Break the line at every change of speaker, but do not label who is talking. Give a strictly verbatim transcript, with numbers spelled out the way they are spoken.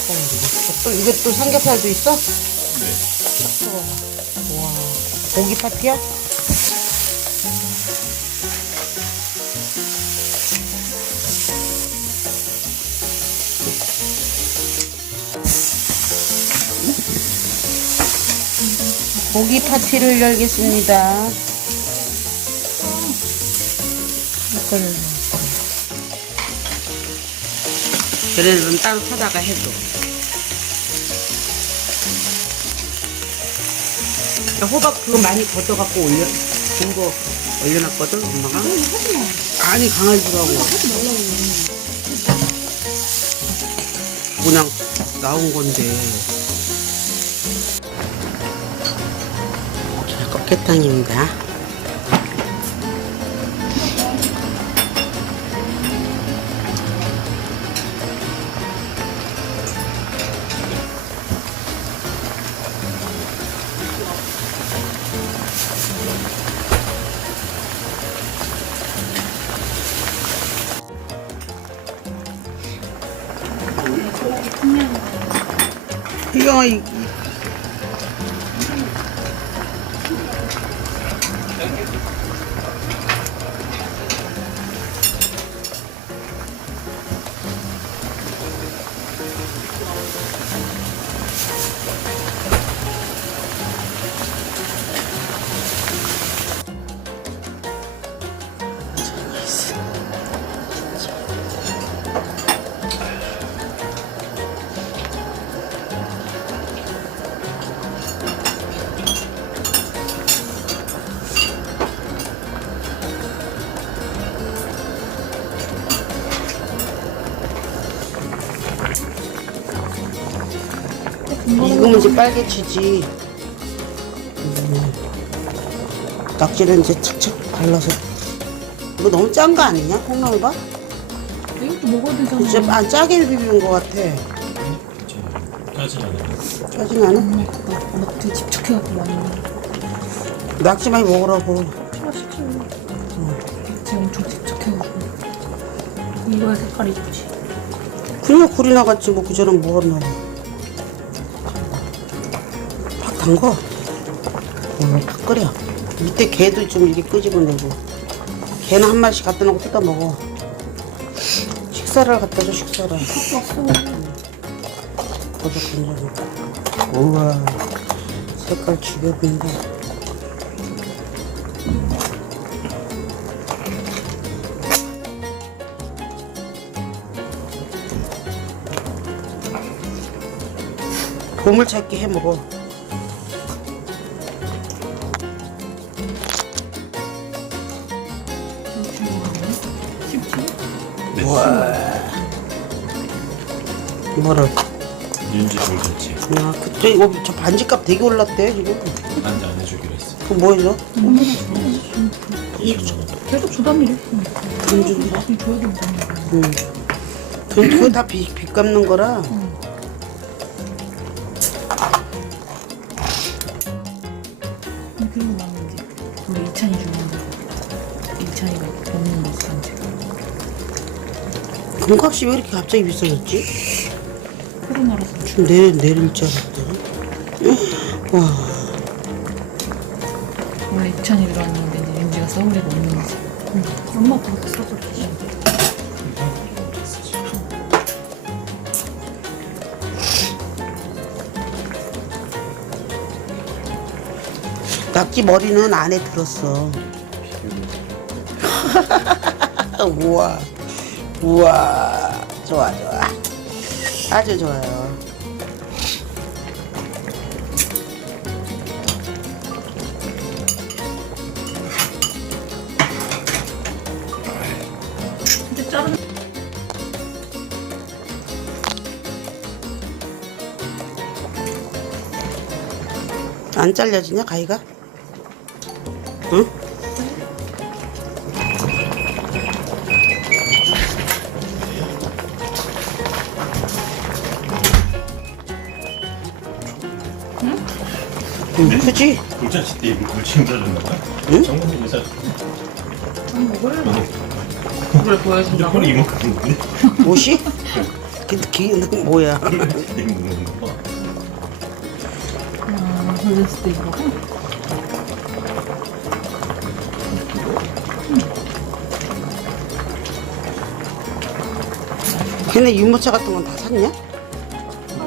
또 이게 또 삼겹살도 있어?
네.
와, 고기 파티야? 고기 파티를 열겠습니다. 이거를 그래도 따로 사다가 해도 호박 그거 많이 걷어갖고 올려 준거 올려놨거든 엄마가. 아니 강아지라고 그냥 나온 건데. 자, 꽃게탕입니다. 이거 이 익으면 이제 빨개지지. 음. 낙지를 이제 착착 발라서. 이거 너무 짠 거 아니냐? 콩나물밥?
이것도 먹어야 되잖아.
진짜 안 짜게 비빈 거 같아.
짜진 않아요.
짜진 않아?
막, 막 되게 집착해갖고 많이.
낙지 많이 먹으라고.
맛있지. 응. 지금 엄청 집착해갖고. 이거야 색깔이 좋지.
그냥 굴이 나갔지 뭐 그전엔 뭐 하나. 팍 담궈. 이걸 팍 끓여. 밑에 게도 좀 이렇게 끄집어내고. 게는 한 마리씩 갖다 놓고 뜯어 먹어. 식사를 갖다 줘 식사를.
갖고 왔어.
거기서 건져줘. 우와 색깔 죽여본다. 보물찾기 해 먹어. 우와 뭐를?
윤지 돌잔치.
야 그때 이거 저 반지값 되게 올랐대 지금.
반지 안 해주기로 했어.
그거 뭐 해줘?
계속 주담이래.
돈 주는 거?
나중에 줘야 된다.
응. 돈 그거 다 빚, 빚 갚는 거라.
그리고 나는 이제 우리 이찬이 주는 거. 이찬이가 먹는 거 반지.
금값이 왜 이렇게 갑자기 비싸졌지?
코로나라서.
좀 내, 내릴 줄 알았더니. 와.
원래 이찬이 들어왔는데 이제 윤지가 서울에 먹는 거지. 응. 엄마 그것도 사줬지.
낙지 머리는 안에 들었어. 우와. 우와. 좋아, 좋아. 아주 좋아요.
근데 자른
안 잘려지냐, 가위가? 응? 응, 크지?
돌잔치 때 입을 물침 자르는 거야?
응?
정말 의사.
한 먹을
어.
그걸 보여준다고?
핸드폰이 이만큼 건데?
옷이? 근데 걔는 뭐야?
띠 먹는 거 봐.
아, 그럴 수도 있고.
걔네 유모차 같은 건 다 샀냐?